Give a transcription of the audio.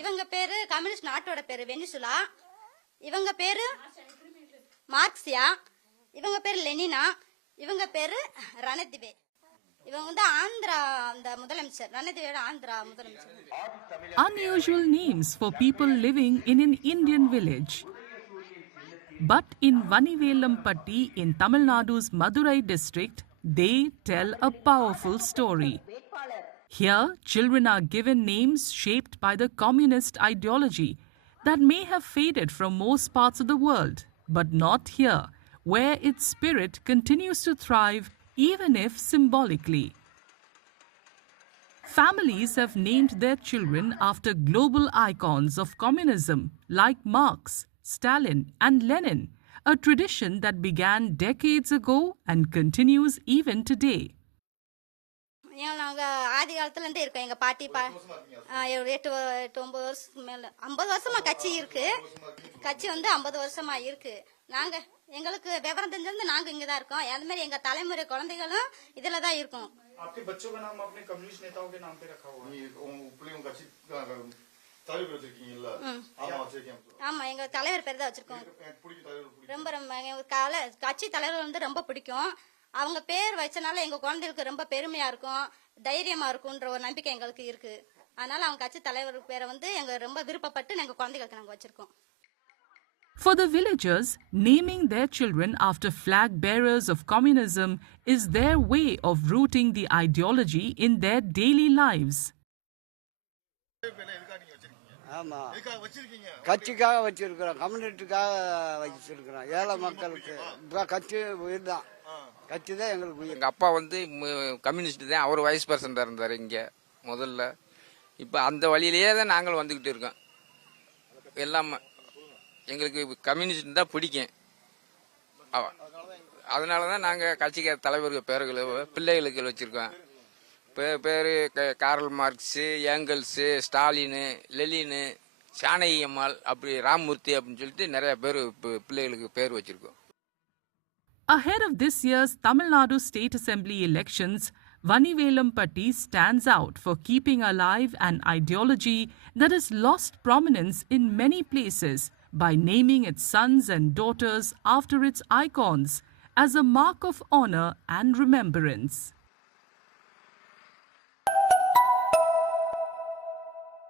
இவங்க பேரு கம்யூனிஸ்ட் நாட்டோட பேரு வெனிசுலா. இவங்க பேரு மார்க்சியா. இவங்க பேரு லெனினா. இவங்க பேரு ரணதிவே. இவங்க வந்து ஆந்திரா அந்த முதலமைச்சர், ரணதிவேயோட ஆந்திரா முதலமைச்சர். Unusual names for people living in an Indian village. But in Vanivelampatti in Tamil Nadu's Madurai district, they tell a powerful story. Here, children are given names shaped by the communist ideology that may have faded from most parts of the world, but not here, where its spirit continues to thrive even if symbolically. Families have named their children after global icons of communism like Marx, Stalin, and Lenin, a tradition that began decades ago and continues even today. நாங்கள் ஆதி காலத்துலேருந்தே இருக்கோம். எங்கள் பாட்டி 8 9 வருஷத்துக்கு மேலே 50 வருஷமா கட்சி இருக்கு. கட்சி வந்து 50 வருஷமா இருக்கு. நாங்கள் எங்களுக்கு விவரம் தெரிஞ்சிருந்து நாங்கள் இங்கே தான் இருக்கோம். அது மாதிரி எங்கள் தலைமுறை குழந்தைகளும் இதில் தான் இருக்கும். आपके बच्चों का नाम अपने कम्युनिस्ट नेताओं के नाम पे रखा हुआ है? ஆமா, எங்க தலைவர் பேர் தான் வச்சிருக்கோம். ரொம்ப கட்சி தலைவர் வந்து ரொம்ப பிடிக்கும். அவங்க பேர் வச்சனால எங்க குழந்தைகளுக்கு ரொம்ப பெருமையா இருக்கும், தைரியமா இருக்கும்ன்ற ஒரு நம்பிக்கை எங்களுக்கு இருக்கு. அதனால அவங்க கட்சி தலைவர் பேரை வந்து எங்க ரொம்ப விருப்பப்பட்டு எங்க குழந்தைகளுக்கு நாங்க வச்சிருக்கோம். For the villagers, naming their children after flag bearers of communism is their way of rooting the ideology in their daily lives. ஆமா, கட்சிக்காக வச்சிருக்கிறோம், கம்யூனிஸ்டுக்காக வச்சிருக்கிறோம். ஏழை மக்களுக்கு கட்சி உயிர் தான், கட்சி தான் எங்களுக்கு உயிர். எங்கள் அப்பா வந்து கம்யூனிஸ்ட் தான், அவர் வைஸ் பிரசிடண்டாக இருந்தார் இங்கே முதல்ல. இப்போ அந்த வழியிலேயே தான் நாங்கள் வந்துக்கிட்டு இருக்கோம். எல்லாமே எங்களுக்கு கம்யூனிஸ்ட் தான் பிடிக்கும். அதனால தான் நாங்கள் கட்சிக்கு தலைவர்கள் பேர்களை பிள்ளைகளுக்கு வச்சுருக்கோம். பேர் curl marks, Engels, Stalin, லெலினு, Janaki அம்மாள், அப்படி ராமமூர்த்தி அப்படின்னு சொல்லிட்டு நிறைய பேர் பிள்ளைகளுக்கு பேர் வச்சுருக்கோம். Ahead of this year's Tamil Nadu State Assembly elections, Vanivelampatti stands out for keeping alive an ideology that has lost prominence in many places by naming its sons and daughters after its icons as a mark of honor and remembrance.